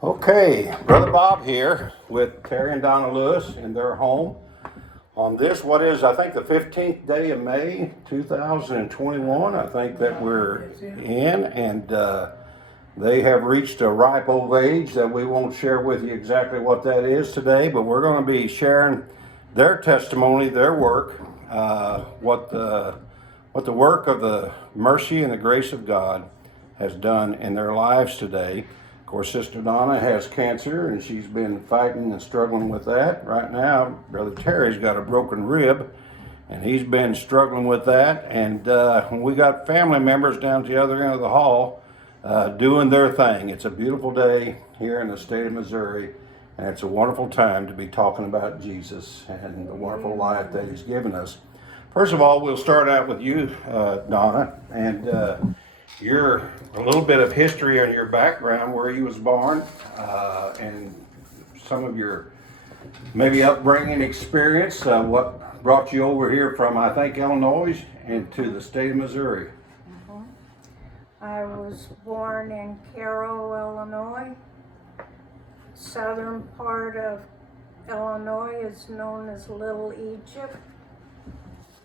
Okay, Brother Bob here with Terry and Donna Lewis in their home on this, what is, I think, the 15th day of May 2021. I think that we're in, and they have reached a ripe old age that we won't share with you exactly what that is today, but we're going to be sharing their testimony, their work, what the work of the mercy and the grace of God has done in their lives today. Of course, Sister Donna has cancer and she's been fighting and struggling with that. Right now, Brother Terry's got a broken rib and he's been struggling with that. And we got family members down at the other end of the hall doing their thing. It's a beautiful day here in the state of Missouri, and it's a wonderful time to be talking about Jesus and the wonderful life that he's given us. First of all, we'll start out with you, Donna, and your a little bit of history on your background, where you was born, and some of your maybe upbringing experience, what brought you over here from, I think, Illinois into the state of Missouri. I was born in Cairo, Illinois. Southern part of Illinois is known as Little Egypt.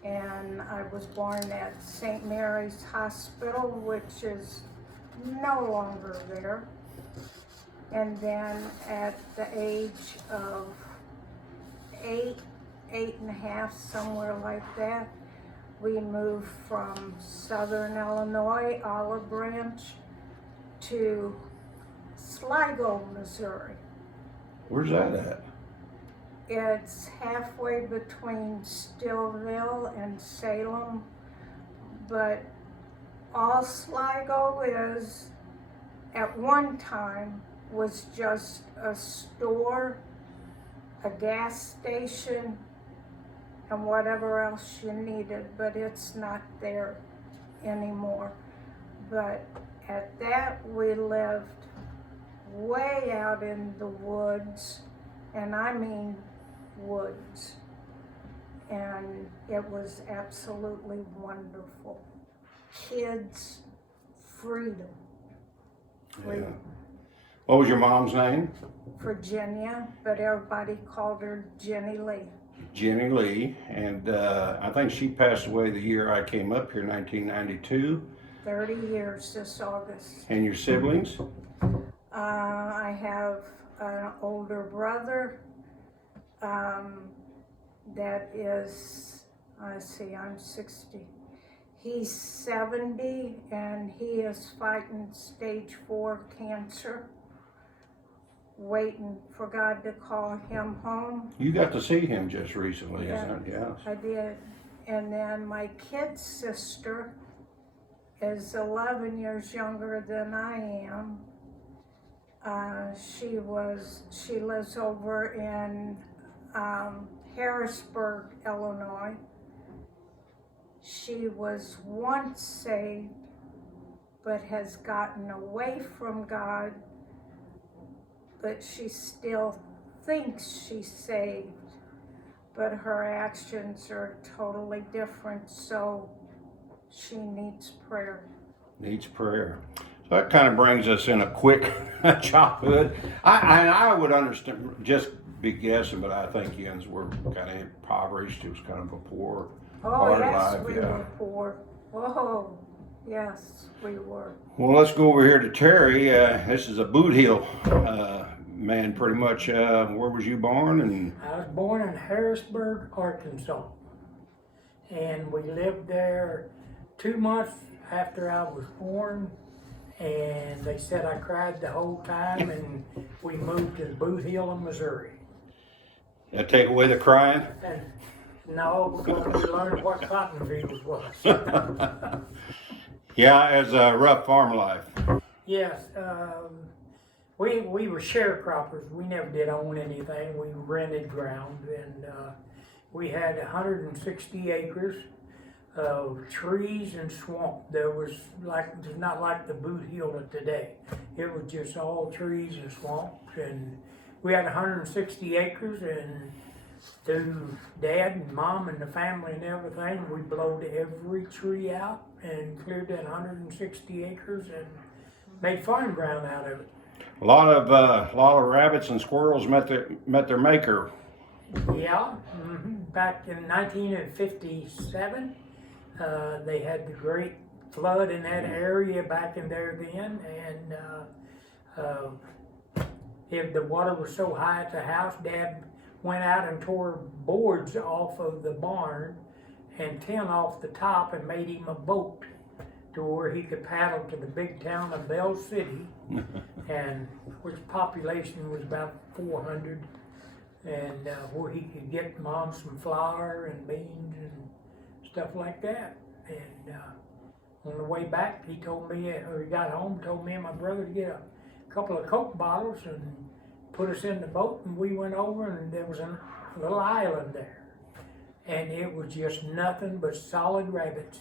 And I was born at St. Mary's Hospital, which is no longer there. And then at the age of eight and a half, somewhere like that, we moved from Southern Illinois, Olive Branch, to Sligo, Missouri. Where's that at? It's halfway between Stillville and Salem, but all Sligo is, at one time, was just a store, a gas station, and whatever else you needed, but it's not there anymore. But at that, we lived way out in the woods, and I mean woods, and it was absolutely wonderful. Kids, freedom. Yeah. What was your mom's name? Virginia, but everybody called her Jenny Lee. Jenny Lee, and I think she passed away the year I came up here, 1992. 30 years this August. And your siblings? I have an older brother that is, I'm 60. He's 70 and he is fighting stage 4 cancer, waiting for God to call him home. You got to see him just recently, Yeah, isn't it? Yeah. I did. And then my kid's sister is 11 years younger than I am. She lives over in Harrisburg, Illinois. She was once saved, but has gotten away from God, but she still thinks she's saved, but her actions are totally different, so she needs prayer. Needs prayer. So that kind of brings us in a quick childhood. I would understand, just be guessing, but I think Jens were kind of impoverished. It was kind of a poor part of Yes, life. we Yeah. were poor. Whoa, yes, we were. Well, let's go over here to Terry. This is a boot heel man, pretty much. Where was you born? And I was born in Harrisburg, Arkansas, and we lived there 2 months after I was born, and they said I cried the whole time, and we moved to Boot Hill in Missouri. that take away the crying? And no, because we learned what cotton fields was. Yeah, as a rough farm life. Yes, we were sharecroppers. We never did own anything. We rented ground, and we had 160 acres of trees and swamp. There's not like the Boot Hill of today. It was just all trees and swamps, and we had 160 acres, and through Dad and Mom and the family and everything, we blowed every tree out and cleared that 160 acres and made farm ground out of it. A lot of rabbits and squirrels met their maker. Yeah, back in 1957, they had the great flood in that area back in there then, and if the water was so high at the house, Dad went out and tore boards off of the barn and tin off the top and made him a boat to where he could paddle to the big town of Bell City, and which population was about 400, and where he could get Mom some flour and beans and stuff like that. And on the way back, he told me, or he got home, told me and my brother to get a couple of Coke bottles and put us in the boat, and we went over, and there was a little island there, and it was just nothing but solid rabbits,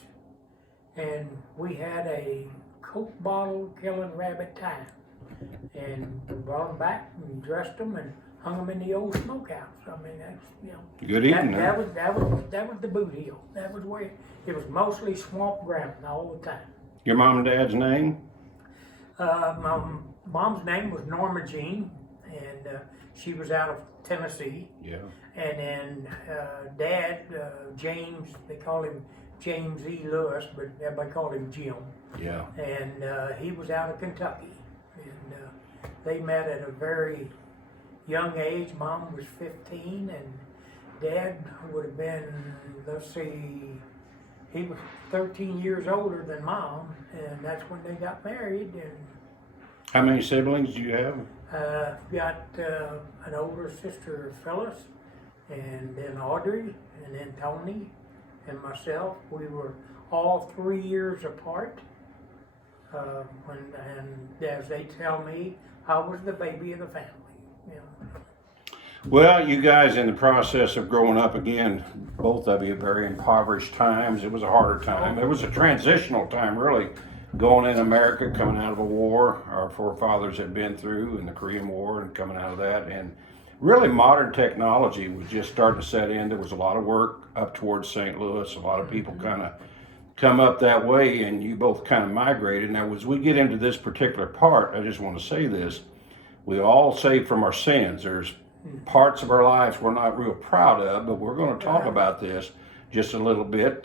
and we had a Coke bottle killing rabbit time, and we brought them back and dressed them and hung them in the old smokehouse. I mean, that's, you know, Good eating, huh? that was the boot hill. That was where it was mostly swamp ground all the time. Your mom and dad's name? My mom's name was Norma Jean, and she was out of Tennessee. Yeah. And then Dad, James, they call him James E. Lewis, but everybody called him Jim. Yeah. And he was out of Kentucky. And they met at a very young age. Mom was 15, and Dad would have been, let's see, he was 13 years older than Mom, and that's when they got married. And How many siblings do you have? got an older sister, Phyllis, and then Audrey, and then Tony, and myself. We were all 3 years apart. And as they tell me, I was the baby of the family. You know. Well, you guys in the process of growing up again, both of you very impoverished times. It was a harder time. It was a transitional time, really, going in America, coming out of a war our forefathers had been through in the Korean War and coming out of that. And really modern technology was just starting to set in. There was a lot of work up towards St. Louis. A lot of people kind of come up that way, and you both kind of migrated. Now, as we get into this particular part, I just want to say this. We all save from our sins. There's parts of our lives we're not real proud of, but we're going to talk about this just a little bit,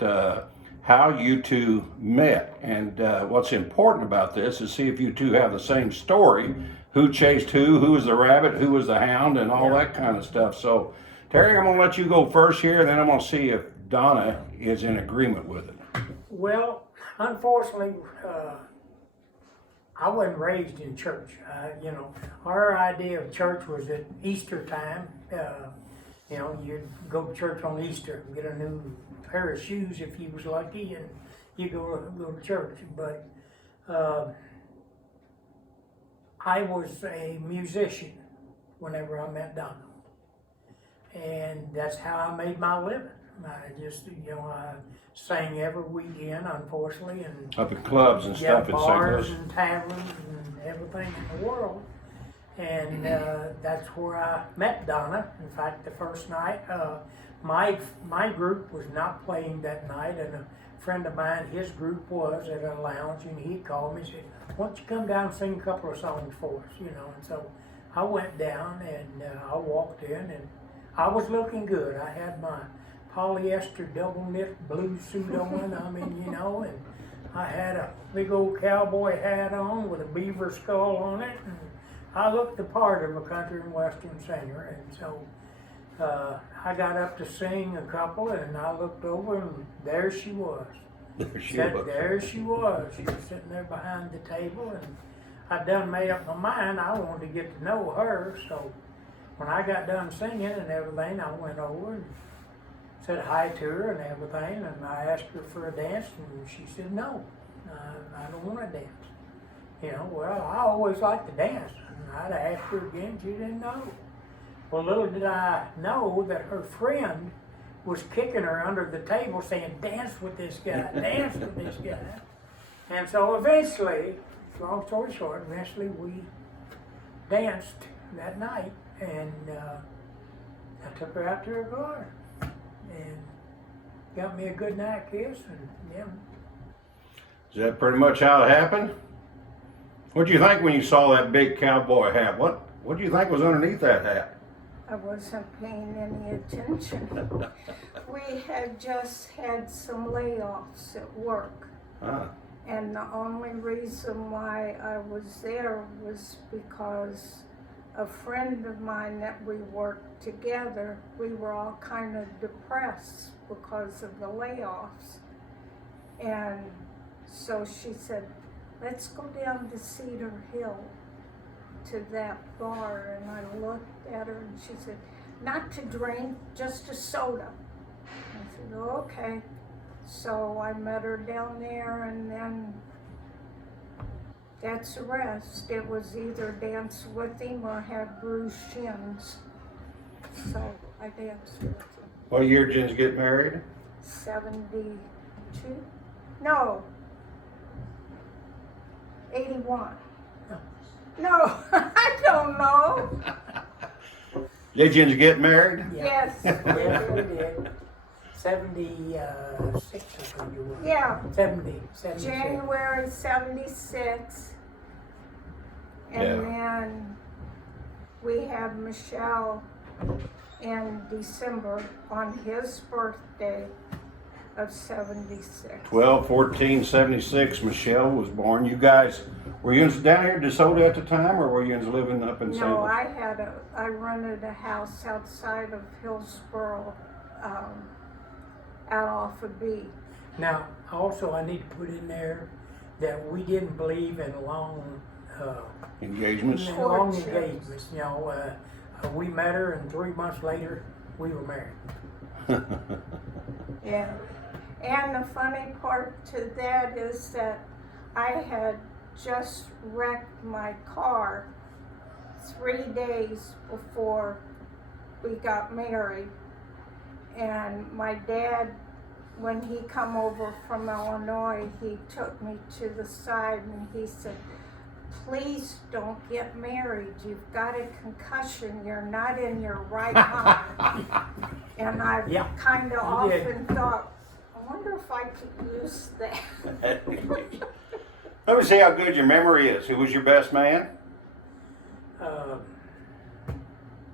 how you two met. And what's important about this is see if you two have the same story, who chased who was the rabbit, who was the hound, and all that kind of stuff. So, Terry, I'm going to let you go first here, and then I'm going to see if Donna is in agreement with it. Well, unfortunately, I wasn't raised in church. You know, our idea of church was at Easter time. You know, you'd go to church on Easter, get a new pair of shoes if you was lucky, and you go to church. But I was a musician whenever I met Donna, and that's how I made my living. I just, you know, I sang every weekend, unfortunately, and Up at clubs and stuff in St. bars Louis. and taverns and everything in the world. And that's where I met Donna. In fact, the first night, my group was not playing that night, and a friend of mine, his group was at a lounge, and he called me and said, "Why don't you come down and sing a couple of songs for us?" You know, and so I went down and I walked in, and I was looking good. I had my polyester double knit blue suit on, I mean, you know, and I had a big old cowboy hat on with a beaver skull on it, and I looked the part of a country and western singer. And so I got up to sing a couple, and I looked over, and there she was. There she Said, was. there she was. She was sitting there behind the table, and I'd done made up my mind I wanted to get to know her. So when I got done singing and everything, I went over and said hi to her and everything, and I asked her for a dance, and she said no, I don't want to dance. You know, well, I always liked to dance, and I'd asked her again, she didn't know. Well, little did I know that her friend was kicking her under the table saying, "Dance with this guy, dance with this guy." And so eventually, long story short, eventually we danced that night, and I took her out to her car and got me a good night kiss, and yeah. Is that pretty much how it happened? What'd you think when you saw that big cowboy hat? What do you think was underneath that hat? I wasn't paying any attention. We had just had some layoffs at work. Huh. And the only reason why I was there was because a friend of mine that we worked together, we were all kind of depressed because of the layoffs. And so she said, let's go down to Cedar Hill to that bar. And I looked at her and she said, not to drink, just a soda. I said, okay. So I met her down there, and then that's the rest. It was either dance with him or have bruised shins. So I danced with him. What year did you get married? 72? No. 81. No, I don't know. Did you get married? Yes. Yes, we did. 76, I think you were. Yeah. 76. January 76. And then we had Michelle in December on his birthday of 76. 12/14/76, Michelle was born. You guys, were you down here in DeSoto at the time, or were you living up in St. No, Louis? I rented a house outside of Hillsboro, out off of B. Now, also, I need to put in there that we didn't believe in long Engagements? Courtships. engagements. You know, we met her, and 3 months later, we were married. Yeah. And the funny part to that is that I had just wrecked my car 3 days before we got married. And my dad, when he come over from Illinois, he took me to the side and he said, please don't get married. You've got a concussion. You're not in your right mind. And I've Yeah, kind of you did. often thought, I wonder if I could use that. Let me see how good your memory is. Who was your best man?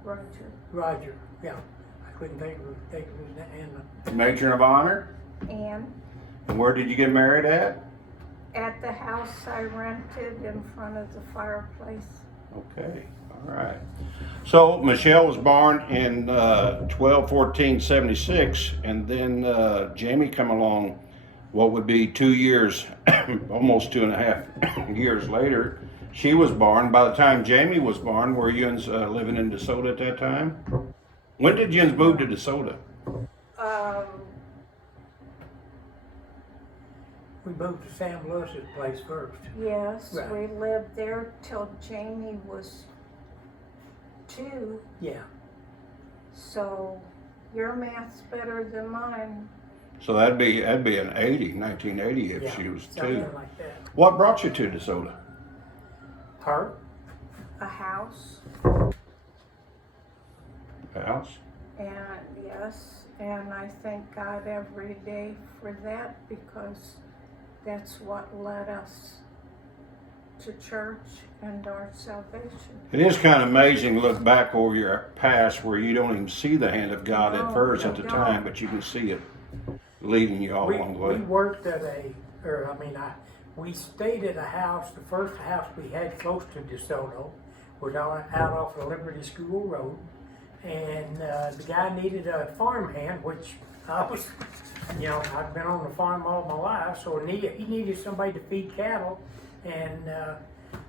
Roger. Roger, yeah. I couldn't think of his name. Matron of Honor? And And where did you get married at? at the house I rented in front of the fireplace. Okay, all right. So Michelle was born in 12/14/76, and then Jamie come along, what would be 2 years, almost 2.5 years later. She was born. By the time Jamie was born, were you living in DeSoto at that time? When did you move to DeSoto? We moved to Sam Lewis's place first. Yes, Right. we lived there till Jamie was 2, Yeah. so your math's better than mine. So that'd be an 1980 if Yeah, she was something 2. like that. What brought you to DeSoto? Her? A house, House? and yes, and I thank God every day for that because that's what led us to church and our salvation. It is kind of amazing to look back over your past where you don't even see the hand of God at No, first you at the don't. time, but you can see it leading you all along the We way. worked at we stayed at a house, the first house we had close to DeSoto was out off of Liberty School Road. And the guy needed a farmhand, which I was, I've been on the farm all my life, so he needed somebody to feed cattle. And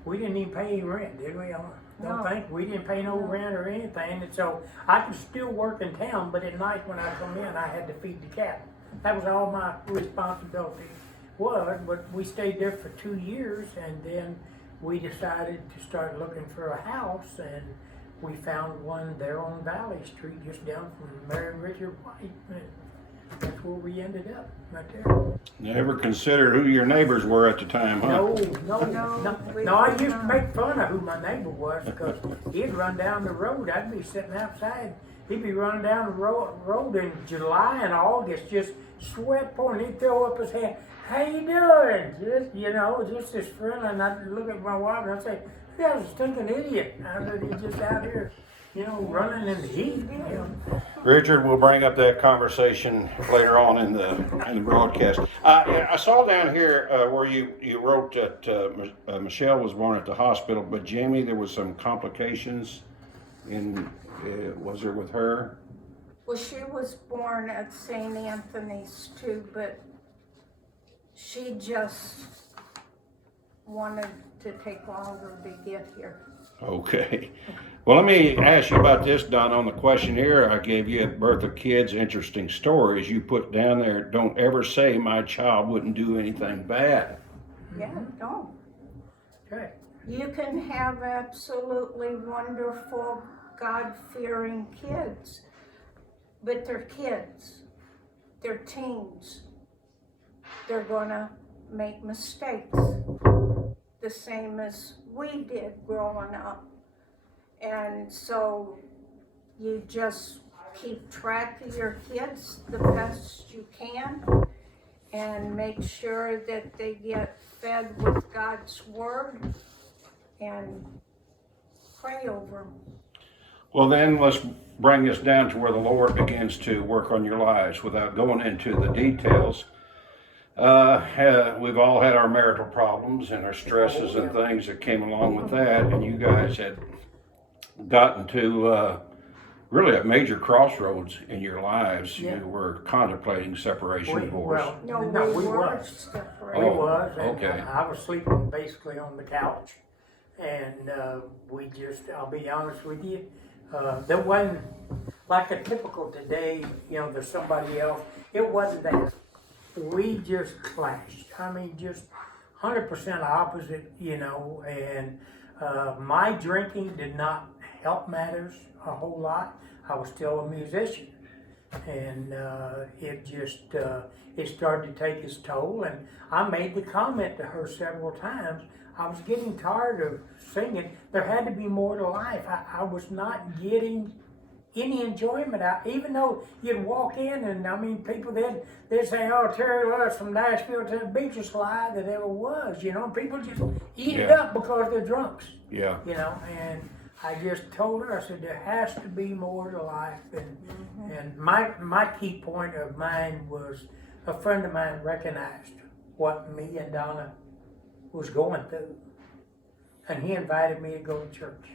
we didn't even pay any rent, did we? I don't No. think. We didn't pay no rent or anything. And so I could still work in town, but at night when I come in, I had to feed the cattle. That was all my responsibility was, but we stayed there for 2 years, and then we decided to start looking for a house, and we found one there on Valley Street, just down from Mary Richard White, and that's where we ended up, right there. Never considered who your neighbors were at the time, huh? No, we I did used to not. make fun of who my neighbor was, because he'd run down the road, I'd be sitting outside, He'd be running down the road in July and August, just sweat pouring. He'd throw up his hand. How you doing? Just this friendly. And I'd look at my wife and I'd say, "You guys are a stinking idiot." I said, "He's just out here, running in the heat." Richard, we'll bring up that conversation later on in the broadcast. I saw down here where you wrote that Michelle was born at the hospital, but Jamie, there was some complications was there with her? Well, she was born at St. Anthony's too, but she just wanted to take longer to get here. Okay. Well, let me ask you about this, Don. On the questionnaire I gave you at Birth of Kids, interesting stories, you put down there, don't ever say my child wouldn't do anything bad. Yeah, don't. Okay. You can have absolutely wonderful, God-fearing kids, but they're kids. They're teens. They're gonna make mistakes, the same as we did growing up. And so you just keep track of your kids the best you can and make sure that they get fed with God's word and pray over them. Well, then let's bring this down to where the Lord begins to work on your lives without going into the details. We've all had our marital problems and our stresses and things that came along with that, and you guys had gotten to really a major crossroads in your lives. Yeah. You were contemplating separation, divorce. No, we we were was. separated. We Oh, was, and okay. I was sleeping basically on the couch, and I'll be honest with you, there wasn't like a typical today, there's somebody else. It wasn't that. We just clashed. I mean, just 100% opposite, and my drinking did not help matters a whole lot. I was still a musician, and it started to take its toll. And I made the comment to her several times. I was getting tired of singing. There had to be more to life. I was not getting any enjoyment out, even though you'd walk in and people they'd say, "Oh, Terry Lewis from Nashville to the biggest lie that ever was," and people just eat it Yeah. up because they're drunks, Yeah. and I just told her, I said, there has to be more to life, and my key point of mine was a friend of mine recognized what me and Donna was going through, and he invited me to go to church,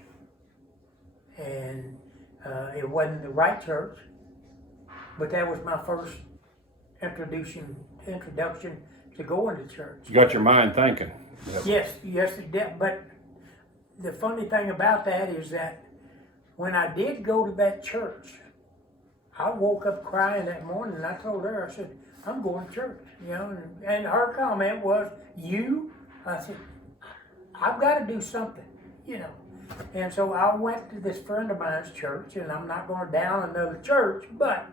and it wasn't the right church, but that was my first introduction to going to church. You got your mind thinking. Yep. Yes, it did. But the funny thing about that is that when I did go to that church, I woke up crying that morning, and I told her, I said, "I'm going to church," and her comment was, "You?" I said, "I've got to do something," And so I went to this friend of mine's church, and I'm not going to down another church, but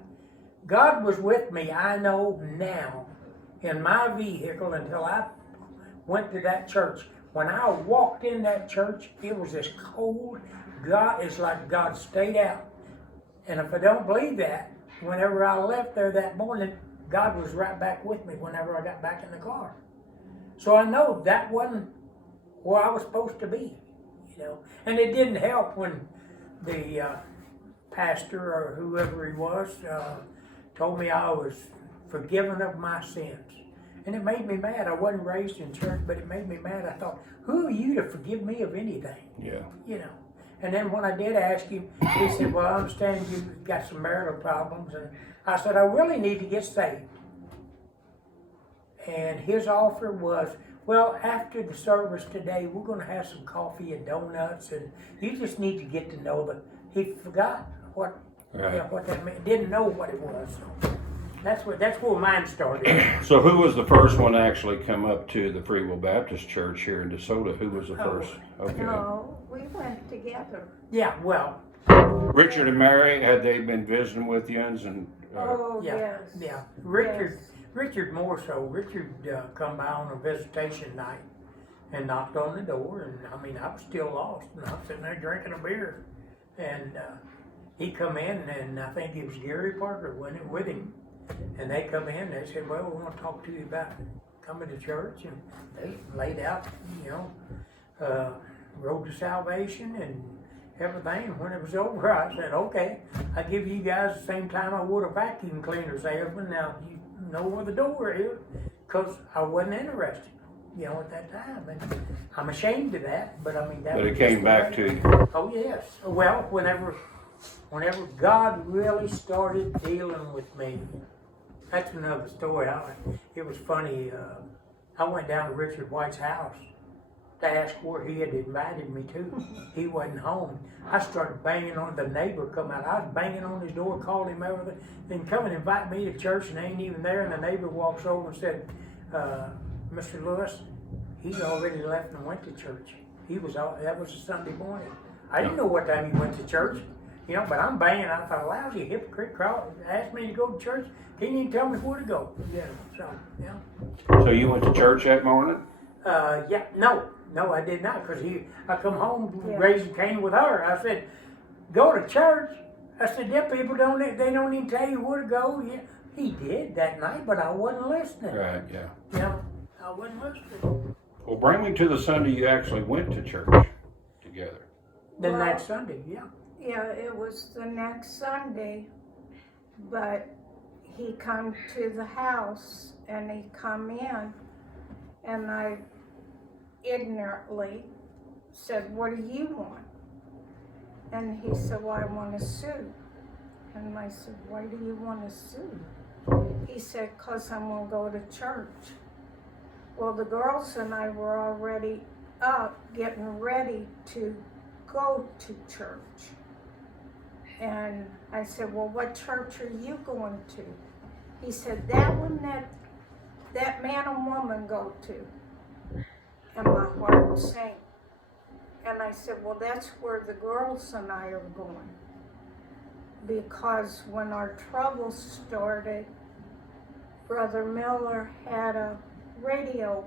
God was with me, I know now, in my vehicle until I went to that church. When I walked in that church, it was as cold. It's like God stayed out. And if I don't believe that, whenever I left there that morning, God was right back with me whenever I got back in the car. So I know that wasn't where I was supposed to be. And it didn't help when the pastor or whoever he was told me I was forgiven of my sins. And it made me mad. I wasn't raised in church, but it made me mad. I thought, who are you to forgive me of anything? Yeah. And then when I did ask him, he said, "Well, I understand you've got some marital problems." And I said, "I really need to get saved." And his offer was, "Well, after the service today, we're going to have some coffee and donuts, and you just need to get to know them." He forgot what that meant. Didn't know what it was. So that's where mine started. So who was the first one to actually come up to the Free Will Baptist Church here in DeSoto? Who was the first? Okay. No, we went together. Yeah, well, Richard and Mary, had they been visiting with you and Oh, yeah, yes. yeah. Yes. Richard more so. Richard come by on a visitation night and knocked on the door, and I was still lost, and I'm sitting there drinking a beer, and he come in, and I think it was Gary Parker went in with him. And they come in, they said, well, we want to talk to you about coming to church. And they laid out, road to salvation and everything. When it was over, I said, okay, I give you guys the same time I would a vacuum cleaner salesman. Now, you know where the door is, because I wasn't interested, at that time. And I'm ashamed of that, but I mean, that But was it came just the back way- to you. Oh, yes. Well, whenever God really started dealing with me, that's another story. It was funny. I went down to Richard White's house to ask where he had invited me to. He wasn't home. I started banging on, the neighbor come out. I was banging on his door, called him over there, then come and invite me to church, and they ain't even there. And the neighbor walks over and said, Mr. Lewis, he's already left and went to church. That was a Sunday morning. I didn't know what time he went to church, but I'm banging. I thought, lousy hypocrite crowd asked me to go to church. He didn't even tell me where to go. So you went to church that morning? No, I did not, because I come home Yeah. raising Cain with her. I said, go to church. I said, them people don't even tell you where to go. Yeah, he did that night, but I wasn't listening. Right, yeah. I wasn't listening. Well, bring me to the Sunday you actually went to church together. Then Well- that Sunday, yeah. Yeah, it was the next Sunday, but he come to the house and he come in, and I ignorantly said, what do you want? And he said, well, I want a suit. And I said, why do you want a suit? He said, because I'm going to go to church. Well, the girls and I were already up getting ready to go to church. And I said, well, what church are you going to? He said, that one that man and woman go to. And my heart sank. And I said, well, that's where the girls and I are going. Because when our trouble started, Brother Miller had a radio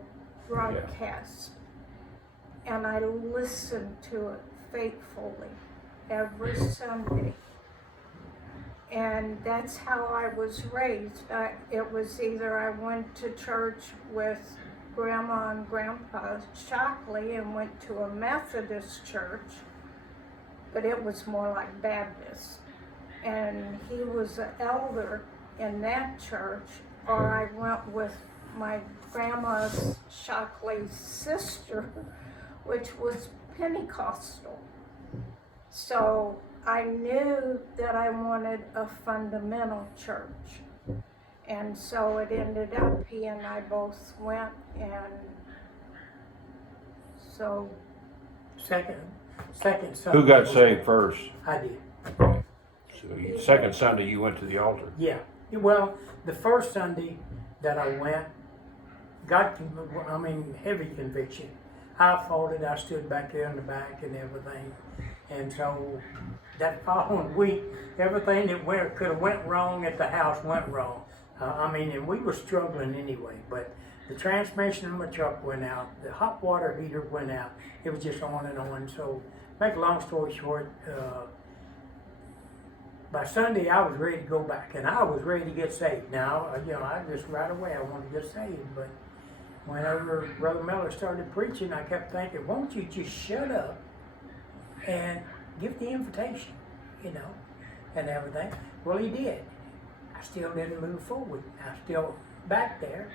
broadcast. And I listened to it faithfully every Sunday. And that's how I was raised. It was either I went to church with Grandma and Grandpa Shockley and went to a Methodist church, but it was more like Baptist. And he was an elder in that church, or I went with my Grandma Shockley's sister, which was Pentecostal. So I knew that I wanted a fundamental church. And so it ended up, he and I both went, and so. Second Sunday. Who got saved first? I did. So second Sunday you went to the altar. Yeah. Well, the first Sunday that I went, heavy conviction. I fought it. I stood back there in the back and everything. And so that following week, everything that could have went wrong at the house went wrong. And we were struggling anyway, but the transmission of my truck went out, the hot water heater went out. It was just on and on. So, make a long story short, by Sunday I was ready to go back, and I was ready to get saved. Now, I just right away I wanted to get saved, but whenever Brother Miller started preaching, I kept thinking, won't you just shut up and give the invitation, and everything. Well, he did. I still didn't move forward. I was still back there.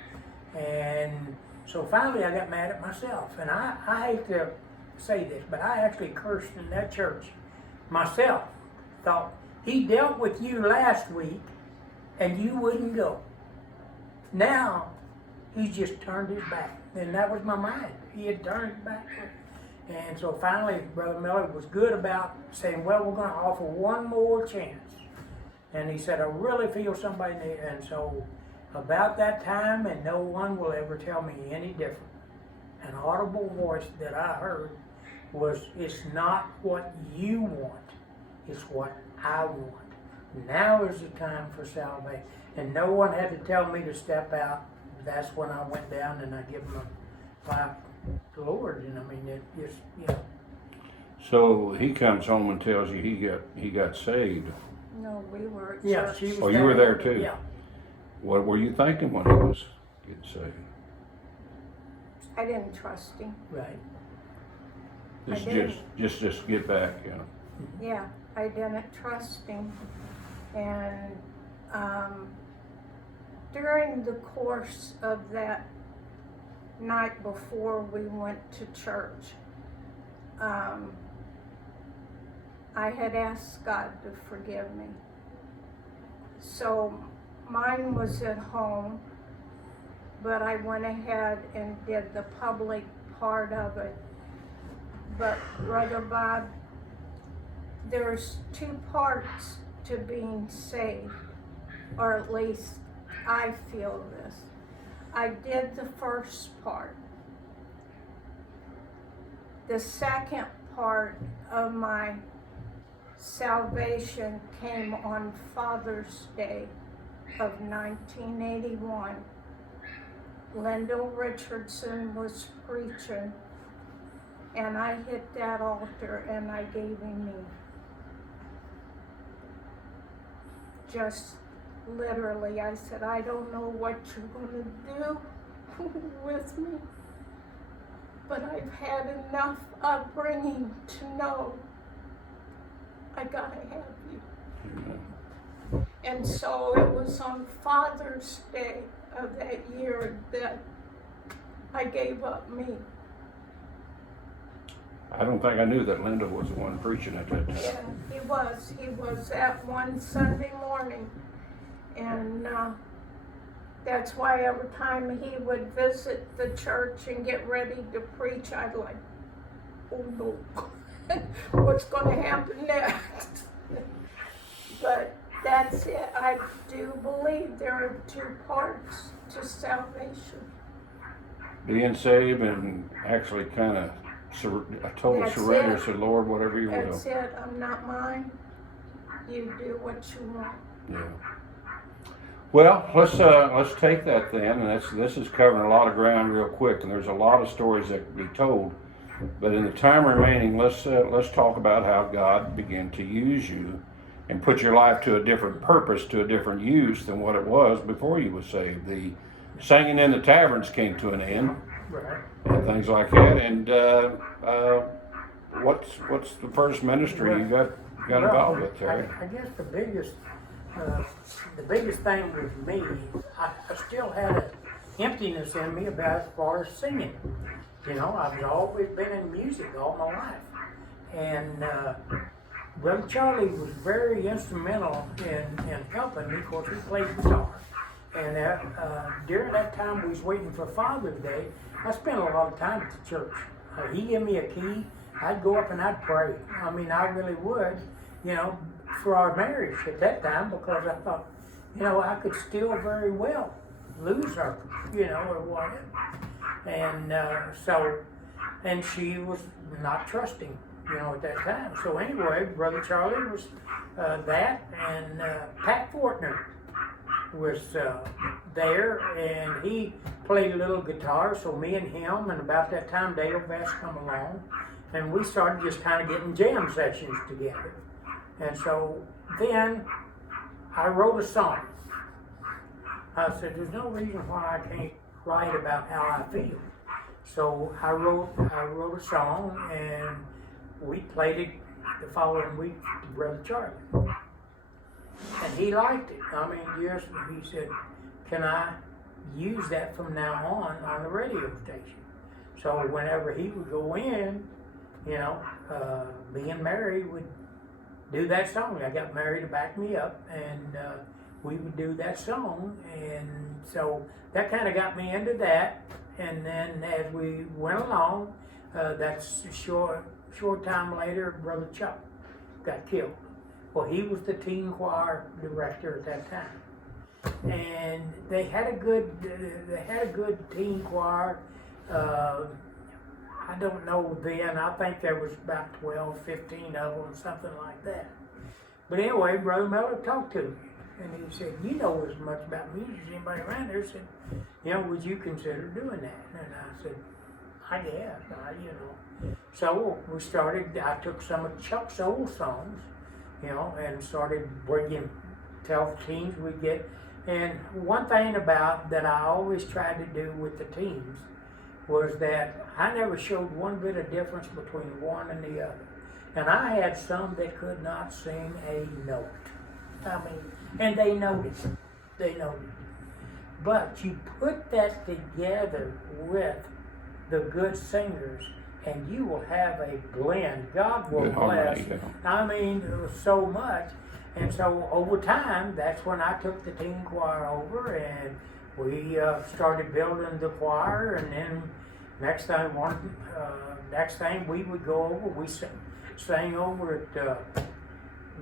And so finally I got mad at myself. And I hate to say this, but I actually cursed in that church myself. Thought, he dealt with you last week and you wouldn't go. Now, he's just turned his back. And that was my mind. He had turned his back. And so finally, Brother Miller was good about saying, well, we're going to offer one more chance. And he said, I really feel somebody needs. And so about that time, and no one will ever tell me any different, an audible voice that I heard was, it's not what you want, it's what I want. Now is the time for salvation. And no one had to tell me to step out. That's when I went down and I gave my life to the Lord. And it just, So he comes home and tells you he got saved. No, we were at Yeah, church. she was. Oh, you were there too? Yeah. What were you thinking when he was getting saved? I didn't trust him. Right. Just I didn't. just get back, Yeah, I didn't trust him. And during the course of that night before we went to church, I had asked God to forgive me. So mine was at home, but I went ahead and did the public part of it. But Brother Bob, there's two parts to being saved, or at least I feel this. I did the first part. The second part of my salvation came on Father's Day of 1981. Lyndall Richardson was preaching, and I hit that altar and I gave him me. Just literally, I said, I don't know what you're going to do with me, but I've had enough upbringing to know I gotta have you. Amen. And so it was on Father's Day of that year that I gave up me. I don't think I knew that Linda was the one preaching at that time. Yeah, he was. He was that one Sunday morning. And that's why every time he would visit the church and get ready to preach, I'd like, oh no, what's going to happen next? But that's it. I do believe there are two parts to salvation. Being saved and actually kind of a total That's surrender. it. Said, Lord, whatever you will. That's it. I'm not mine. You do what you want. Yeah. Well, let's take that then, and this is covering a lot of ground real quick, and there's a lot of stories that can be told. But in the time remaining, let's talk about how God began to use you and put your life to a different purpose, to a different use than what it was before you were saved. The singing in the taverns came to an end, Right. and things like that. And what's the first ministry you got involved with, Terry? I guess the biggest thing with me, I still had an emptiness in me about as far as singing. You know, I've always been in music all my life. And Brother Charlie was very instrumental in helping me. Of course, he played guitar. And during that time we was waiting for Father's Day, I spent a lot of time at the church. He gave me a key. I'd go up and I'd pray. I mean, I really would, you know, for our marriage at that time, because I thought, you know, I could still very well lose her, you know, or whatever. And and she was not trusting, you know, at that time. So anyway, Brother Charlie was that, and Pat Fortner was there, and he played a little guitar. So me and him, and about that time Dale Vest come along, and we started just kind of getting jam sessions together. And so then I wrote a song. I said, there's no reason why I can't write about how I feel. So I wrote a song, and we played it the following week to Brother Charlie. And he liked it. I mean, yes, he said, can I use that from now on the radio station? So whenever he would go in, you know, me and Mary would do that song. I got Mary to back me up, and we would do that song. And so that kind of got me into that. And then as we went along, that's a short time later, Brother Chuck got killed. Well, he was the teen choir director at that time, and they had a good teen choir. I don't know then. I think there was about 12, 15 of them, something like that. But anyway, Brother Miller talked to me, and he said, "You know as much about music as anybody around there." Said, "You know, would you consider doing that?" And I said, I guess, you know. So we started, I took some of Chuck's old songs, you know, and started bringing, tell the teens we get. And one thing about that I always tried to do with the teens was that I never showed one bit of difference between one and the other. And I had some that could not sing a note. I mean, and they noticed. They noticed. But you put that together with the good singers, and you will have a blend. God will Good bless. harmony, yeah. I mean, so much. And so over time, that's when I took the teen choir over, and we started building the choir. And then next thing we would go over, we sang over at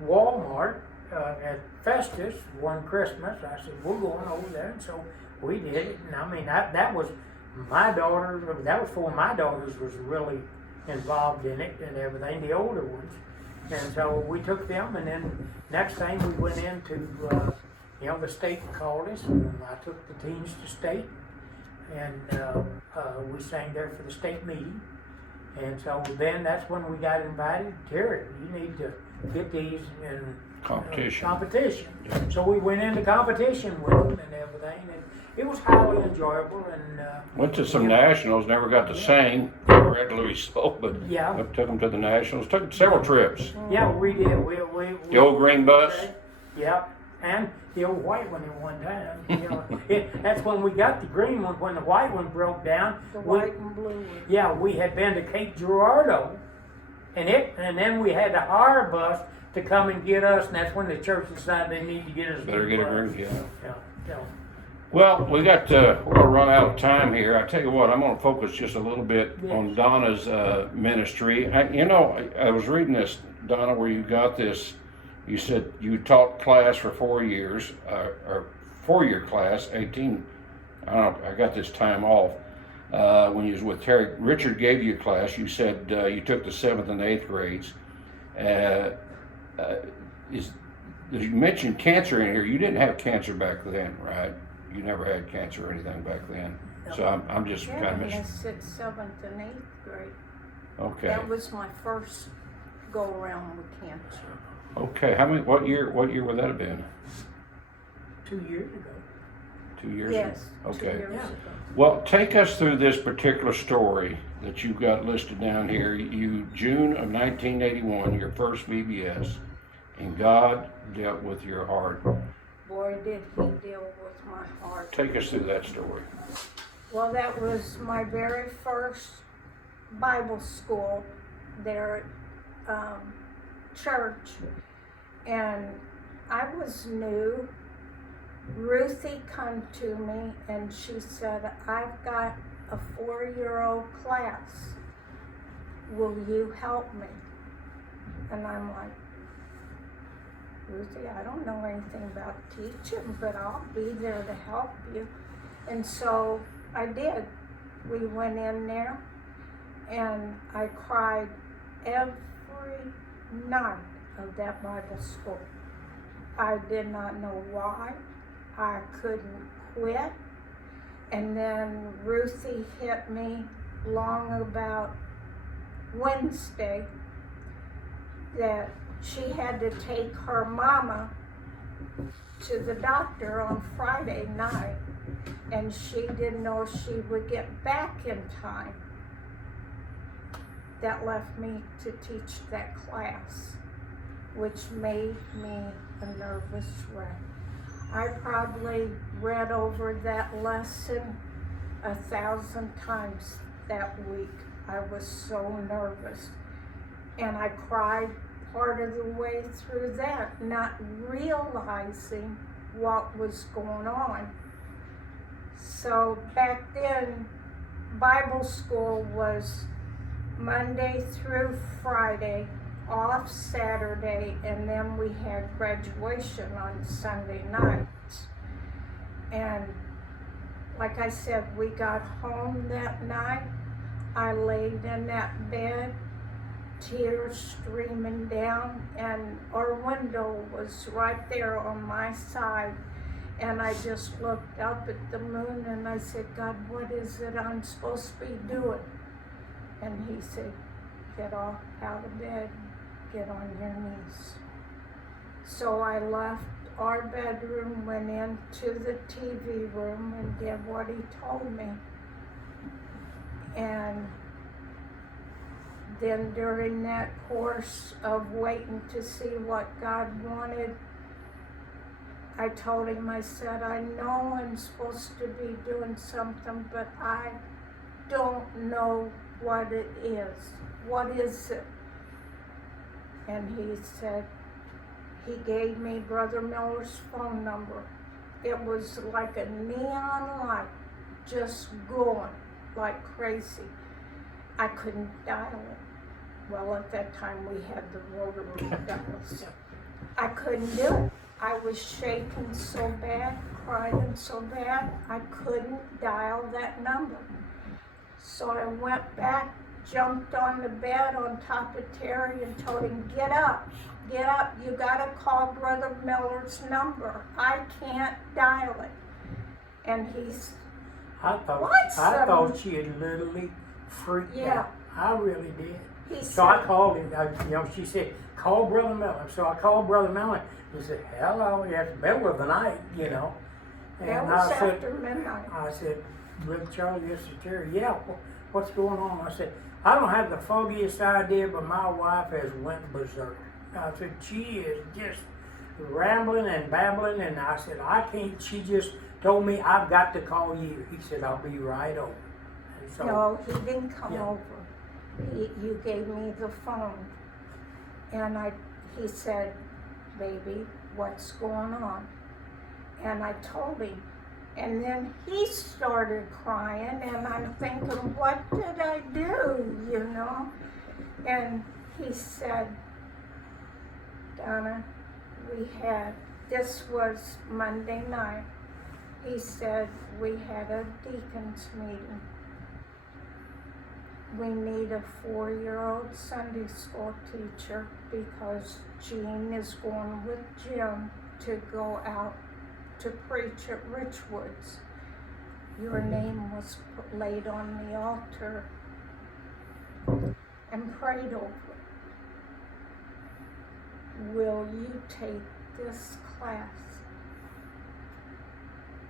Walmart at Festus one Christmas. I said, we're going over there, and so we did it. And I mean, that was my daughter. That was before my daughters was really involved in it and everything, the older ones. And so we took them, and then next thing we went into, the state called us, and I took the teens to state, and we sang there for the state meeting. And so then that's when we got invited. Terry, you need to get these in competition. Yeah. So we went into competition with them and everything, and it was highly enjoyable. And Went to some nationals, never got to sing. Never at Louisville, but Yeah. took them to the nationals. Took several trips. yeah, we did. The old green bus. Yeah, and the old white one at one time. You know, that's when we got the green one. When the white one broke down, The white and blue one. yeah, we had been to Cape Girardeau, and then we had to hire a bus to come and get us, and that's when the church decided they need to get us. Better get a green, yeah. Yeah. Well, we got we're gonna run out of time here. I tell you what, I'm gonna focus just a little bit on Donna's ministry. I was reading this, Donna, where you got this. You said you taught class for 4 years, or 4-year class, 18. I got this time off when you was with Terry. Richard gave you a class. You said you took the 7th and 8th grades. You mentioned cancer in here. You didn't have cancer back then, right? You never had cancer or anything back then. So I'm just Yeah, kind of in the 6th, 7th, and 8th grade. Okay. That was my first go around with cancer. Okay. What year would that have been? 2 years ago. 2 years Yes, ago? 2 Okay. years Yeah. ago. Well, take us through this particular story that you've got listed down here. June of 1981, your first VBS, and God dealt with your heart. Boy, did he deal with my heart. Take us through that story. Well, that was my very first Bible school there at church, and I was new. Ruthie come to me and she said, I've got a 4-year-old class. Will you help me? And I'm like, Ruthie, I don't know anything about teaching, but I'll be there to help you. And so I did. We went in there and I cried every night of that Bible school. I did not know why. I couldn't quit. And then Ruthie hit me long about Wednesday that she had to take her mama to the doctor on Friday night, and she didn't know if she would get back in time. That left me to teach that class, which made me a nervous wreck. I probably read over that lesson 1,000 times that week. I was so nervous. And I cried part of the way through that, not realizing what was going on. So back then, Bible school was Monday through Friday, off Saturday, and then we had graduation on Sunday nights. And like I said, we got home that night. I laid in that bed, tears streaming down, and our window was right there on my side. And I just looked up at the moon and I said, God, what is it I'm supposed to be doing? And he said, get off out of bed, get on your knees. So I left our bedroom, went into the TV room and did what he told me. And then during that course of waiting to see what God wanted, I told him, I said, I know I'm supposed to be doing something, but I don't know what it is. What is it? And he said, he gave me Brother Miller's phone number. It was like a neon light just going like crazy. I couldn't dial it. Well, at that time we had the rotary dials. I couldn't do it. I was shaking so bad, crying so bad, I couldn't dial that number. So I went back, jumped on the bed on top of Terry and told him, get up, you gotta call Brother Miller's number. I can't dial it. And he's, I What? thought she had literally freaked Yeah. out. I really did. he So I said, called him. She said, call Brother Miller. So I called Brother Miller. He said, hello, it's the middle of the night, And that was I said, after midnight. I said, Brother Charlie, this is Terry. Yeah, what's going on? I said, I don't have the foggiest idea, but my wife has went berserk. I said, she is just rambling and babbling, and I said, I can't. She just told me, I've got to call you. He said, I'll be right over. And so, No, he didn't come Yeah. over. You gave me the phone. And he said, baby, what's going on? And I told him. And then he started crying, and I'm thinking, what did I do, And he said, Donna, this was Monday night. He said, we had a deacon's meeting. We need a 4-year-old Sunday school teacher because Jean is going with Jim to go out to preach at Richwoods. Your name was laid on the altar and prayed over. Will you take this class?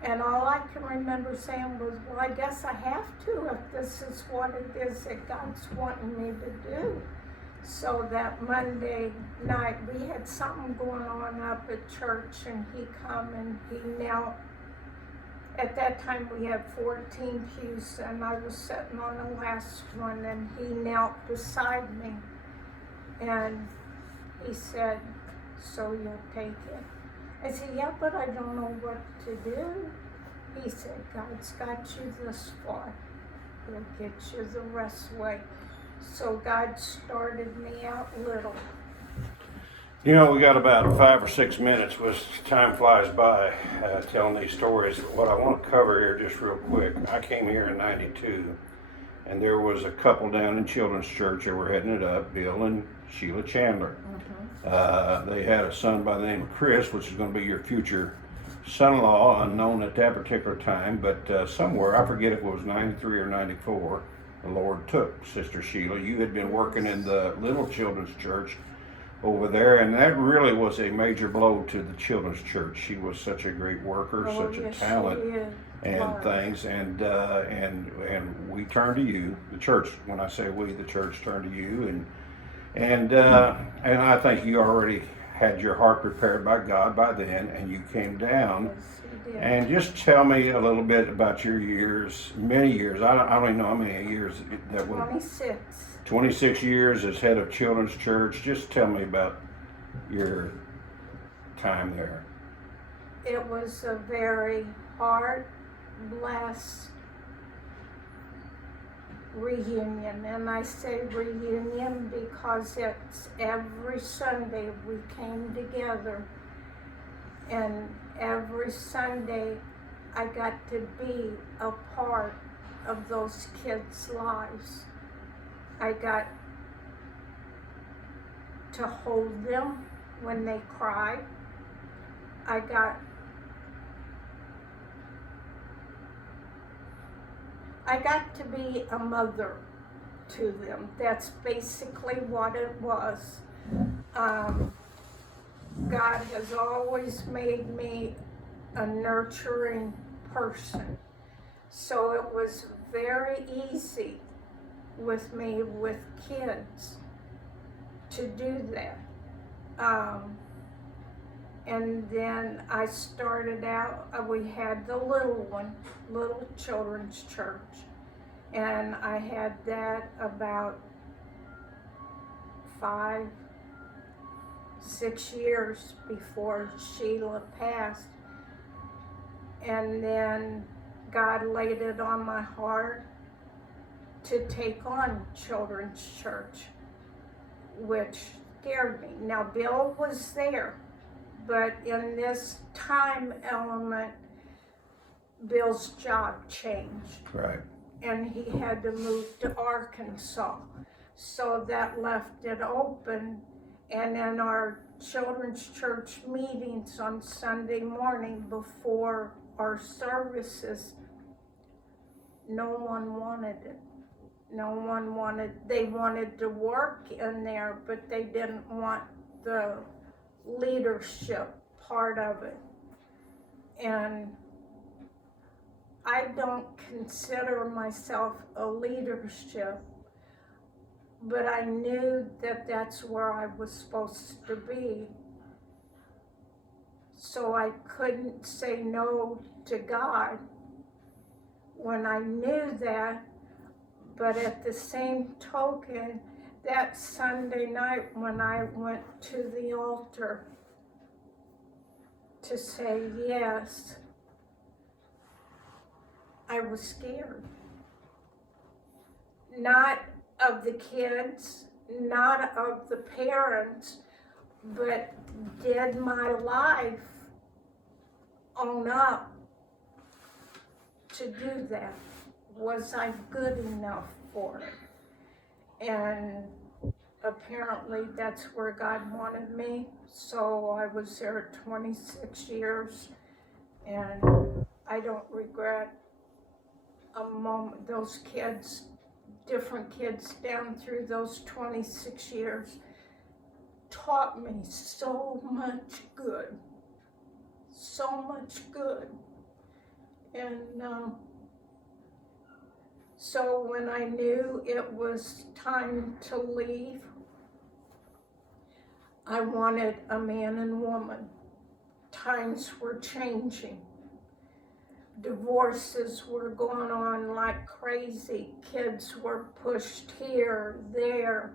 And all I can remember saying was, well, I guess I have to if this is what it is that God's wanting me to do. So that Monday night, we had something going on up at church, and he come and he knelt. At that time, we had 14 pews, and I was sitting on the last one, and he knelt beside me. And he said, so you'll take it? I said, yeah, but I don't know what to do. He said, God's got you this far. He'll get you the rest way. So God started me out little. We got about 5 or 6 minutes, which time flies by telling these stories. What I want to cover here just real quick, I came here in 92, and there was a couple down in Children's Church that were heading it up, Bill and Sheila Chandler. They had a son by the name of Chris, which is going to be your future son-in-law, unknown at that particular time, but somewhere, I forget if it was 93 or 94, the Lord took Sister Sheila. You had been working in the little children's church over there, and that really was a major blow to the children's church. She was such a great worker, such a talent and things, and we turned to you, the church. When I say we, the church turned to you, and I think you already had your heart prepared by God by then, and you came down. Yes, he did. And just tell me a little bit about your years, many years. I don't even know how many years that was. 26. 26 years as head of Children's Church. Just tell me about your time there. It was a very hard, blessed reunion. And I say reunion because it's every Sunday we came together. And every Sunday I got to be a part of those kids' lives. I got to hold them when they cried. I got to be a mother to them. That's basically what it was. God has always made me a nurturing person. So it was very easy with me with kids to do that. And then I started out, we had the little children's church. And I had that about 5, 6 years before Sheila passed. And then God laid it on my heart to take on children's church, which scared me. Now, Bill was there, but in this time element, Bill's job changed. Right. And he had to move to Arkansas. So that left it open. And in our children's church meetings on Sunday morning before our services, no one wanted it. They wanted to work in there, but they didn't want the leadership part of it. And I don't consider myself a leadership, but I knew that that's where I was supposed to be. So I couldn't say no to God when I knew that. But at the same token, that Sunday night when I went to the altar to say yes, I was scared. Not of the kids, not of the parents, but did my life own up to do that? Was I good enough for it? And apparently that's where God wanted me. So I was there 26 years, and I don't regret a moment. Those kids, different kids down through those 26 years, taught me so much good. So much good. And so when I knew it was time to leave, I wanted a man and woman. Times were changing. Divorces were going on like crazy. Kids were pushed here, there.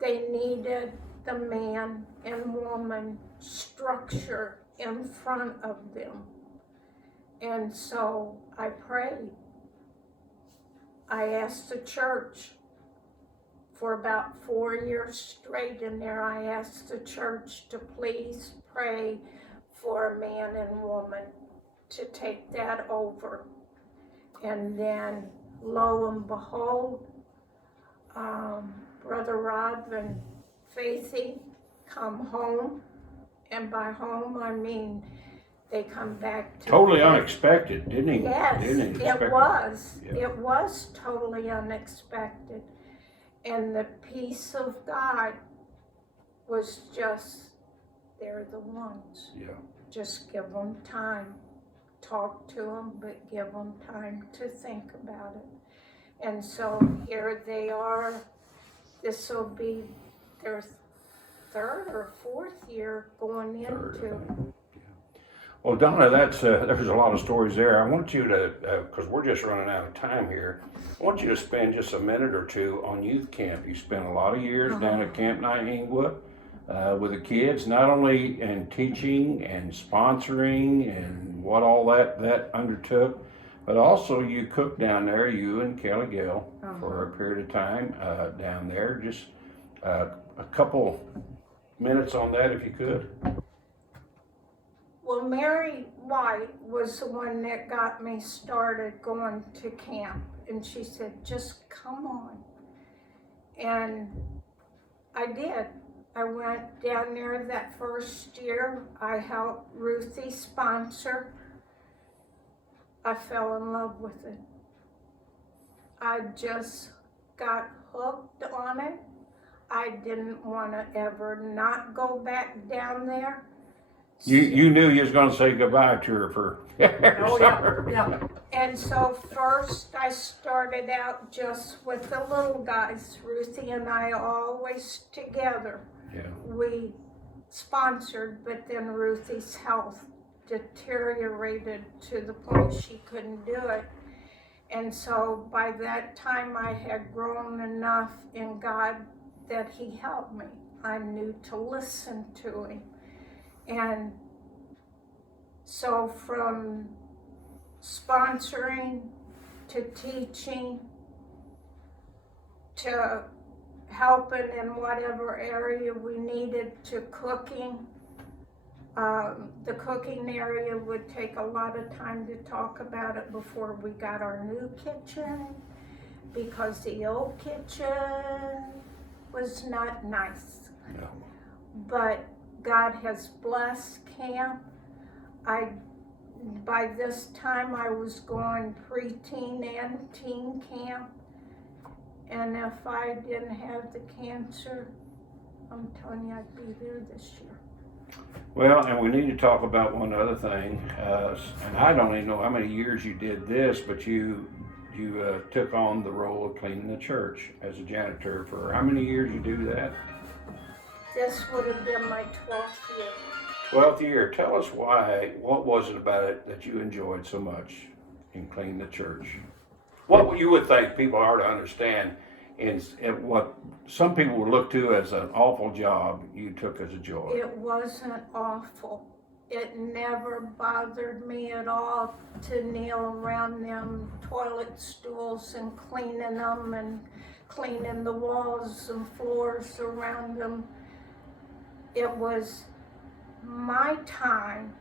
They needed the man and woman structure in front of them. And so I prayed. I asked the church for about 4 years straight in there. I asked the church to please pray for a man and woman to take that over. And then lo and behold, Brother Rob and Faithy come home. And by home, I mean they come back to Totally unexpected, didn't he? Yes, Didn't he expect it was. Yeah. It was totally unexpected. And the peace of God was just, they're the ones. Yeah. Just give them time. Talk to them, but give them time to think about it. And so here they are. This will be their 3rd or 4th year going into it. Well, Donna, that's there's a lot of stories there. I want you to, because we're just running out of time here, I want you to spend just a minute or two on youth camp. You spent a lot of years down at Camp Niangua with the kids, not only in teaching and sponsoring and what all that undertook, but also you cooked down there, you and Kelly Gale, for a period of time down there. Just a couple minutes on that, if you could. Well, Mary White was the one that got me started going to camp. And she said, just come on. And I did. I went down there that first year. I helped Ruthie sponsor. I fell in love with it. I just got hooked on it. I didn't want to ever not go back down there. You knew you was gonna say goodbye to her for Oh, yeah, yeah. And so first I started out just with the little guys. Ruthie and I always together. Yeah. We sponsored, but then Ruthie's health deteriorated to the point she couldn't do it. And so by that time I had grown enough in God that He helped me. I knew to listen to Him. And so from sponsoring to teaching to helping in whatever area we needed to cooking, the cooking area would take a lot of time to talk about it before we got our new kitchen, because the old kitchen was not nice. No. But God has blessed camp. By this time I was going preteen and teen camp. And if I didn't have the cancer, I'm telling you, I'd be there this year. Well, and we need to talk about one other thing. And I don't even know how many years you did this, but you took on the role of cleaning the church as a janitor. For how many years you do that? This would have been my 12th year. 12th year. Tell us why. What was it about it that you enjoyed so much in cleaning the church? What you would think people are to understand in what some people would look to as an awful job, you took as a joy. It wasn't awful. It never bothered me at all to kneel around them toilet stools and cleaning them and cleaning the walls and floors around them. It was my time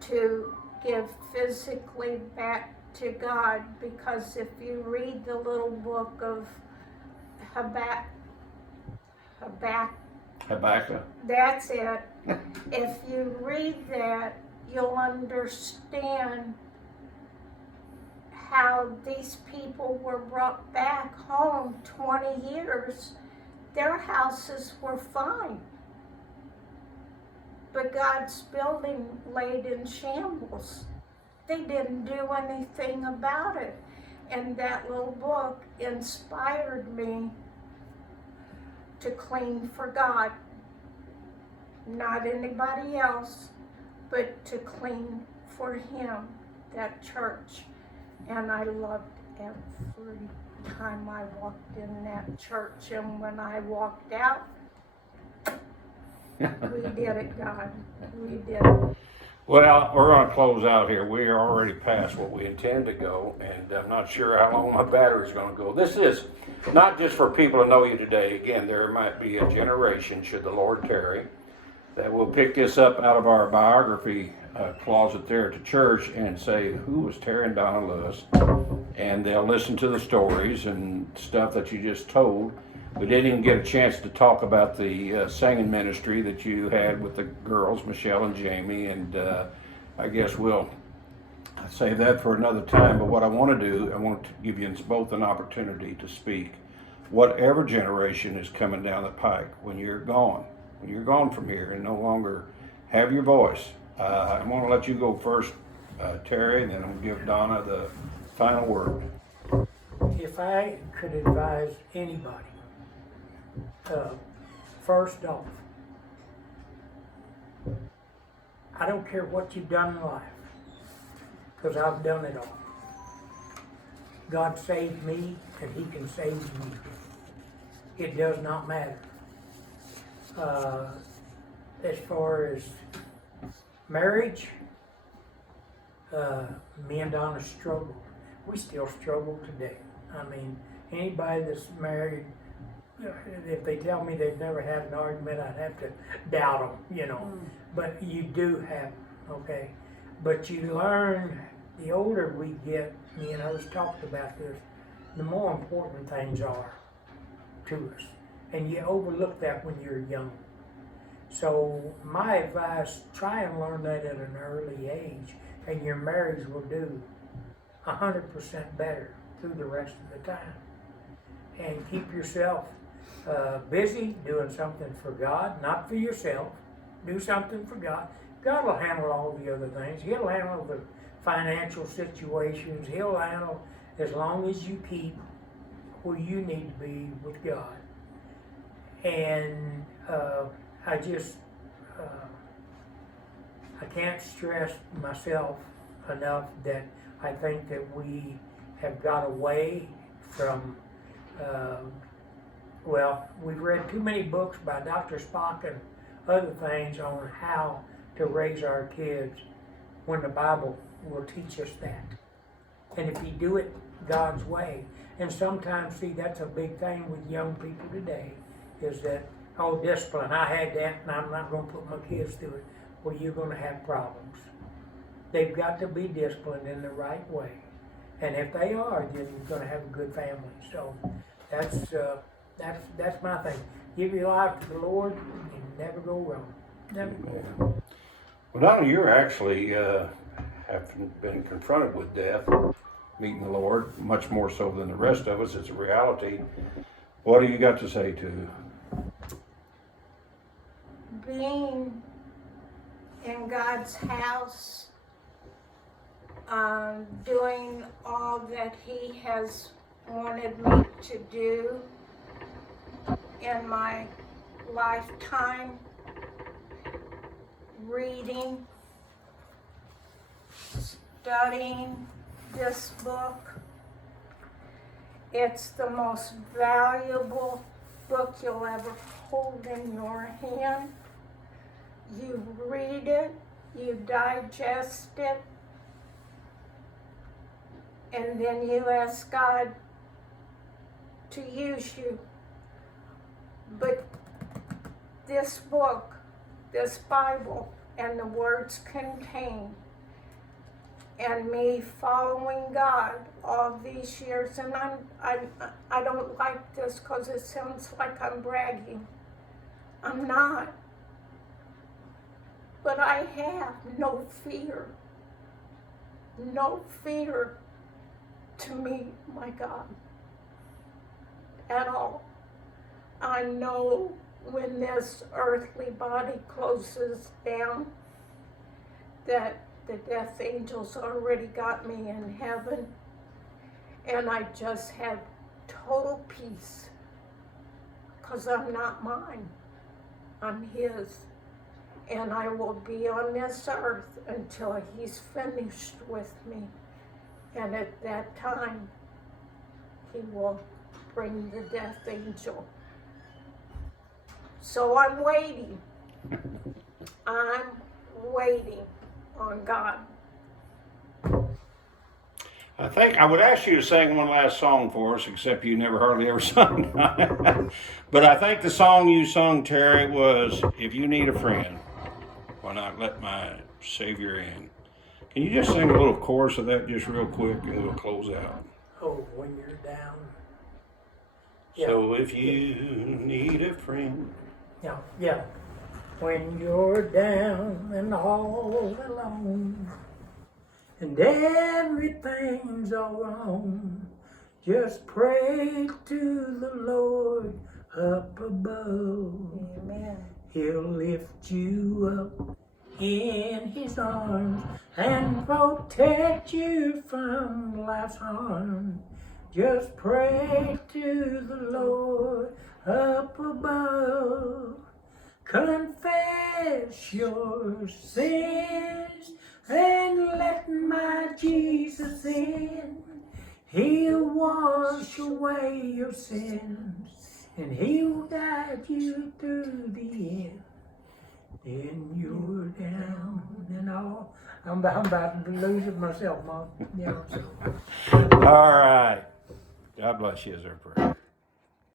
to give physically back to God, because if you read the little book of Habakkuk. that's it. If you read that, you'll understand how these people were brought back home 20 years. Their houses were fine, but God's building laid in shambles. They didn't do anything about it. And that little book inspired me to clean for God. Not anybody else, but to clean for Him, that church. And I loved every time I walked in that church. And when I walked out, we did it, God. We did it. Well, we're going to close out here. We are already past what we intend to go, and I'm not sure how long my battery's going to go. This is not just for people to know you today. Again, there might be a generation, should the Lord tarry, that will pick this up out of our biography closet there at the church and say, who was Terry and Donna Lewis? And they'll listen to the stories and stuff that you just told. We didn't even get a chance to talk about the singing ministry that you had with the girls, Michelle and Jamie, and I guess we'll save that for another time. But what I want to do, I want to give you both an opportunity to speak. Whatever generation is coming down the pike, when you're gone from here and no longer have your voice, I want to let you go first, Terry, and then I'm going to give Donna the final word. If I could advise anybody, first off, I don't care what you've done in life, because I've done it all. God saved me, and He can save you. It does not matter. As far as marriage, me and Donna struggled. We still struggle today. I mean, anybody that's married, if they tell me they've never had an argument, I'd have to doubt them, you know. But you do have, okay? But you learn, the older we get, me and others talked about this, the more important things are to us. And you overlook that when you're young. So my advice, try and learn that at an early age, and your marriage will do 100% better through the rest of the time. and keep yourself busy doing something for God, not for yourself. Do something for God. God will handle all the other things. He'll handle the financial situations. He'll handle as long as you keep where you need to be with God. And I just, I can't stress myself enough that I think that we have got away from, well, we've read too many books by Dr. Spock and other things on how to raise our kids when the Bible will teach us that. And if you do it God's way, and sometimes, see, that's a big thing with young people today, is that, oh, discipline, I had that and I'm not going to put my kids through it. Well, you're going to have problems. They've got to be disciplined in the right way. And if they are, then you're going to have a good family. So that's my thing. Give your life to the Lord and never go wrong. Never. Amen. Well, Donna, you're actually have been confronted with death, meeting the Lord, much more so than the rest of us. It's a reality. What do you got to say to Being in God's house, doing all that He has wanted me to do in my lifetime, reading, studying this book. It's the most valuable book you'll ever hold in your hand. You read it, you digest it, and then you ask God to use you. But this book, this Bible, and the words contained, and me following God all these years, and I don't like this because it sounds like I'm bragging. I'm not. But I have no fear to meet my God at all. I know when this earthly body closes down that the death angels already got me in heaven, and I just have total peace because I'm not mine, I'm His. And I will be on this earth until He's finished with me. And at that time, He will bring the death angel. So I'm waiting. I'm waiting on God. I think I would ask you to sing one last song for us, except you never hardly ever sung. But I think the song you sung, Terry, was "If You Need a Friend, Why Not Let My Savior In." Can you just sing a little chorus of that just real quick and we'll close out? Oh, when you're down. So if you need a friend. Yeah. When you're down and all alone, and everything's all wrong, just pray to the Lord up above. Amen. He'll lift you up in His arms and protect you from life's harm. Just pray to the Lord up above. Confess your sins and let my Jesus in. He'll wash away your sins and He'll guide you through the end. Then you're down and all. I'm about to lose it myself, Mom. Yeah. All right. God bless you is our prayer.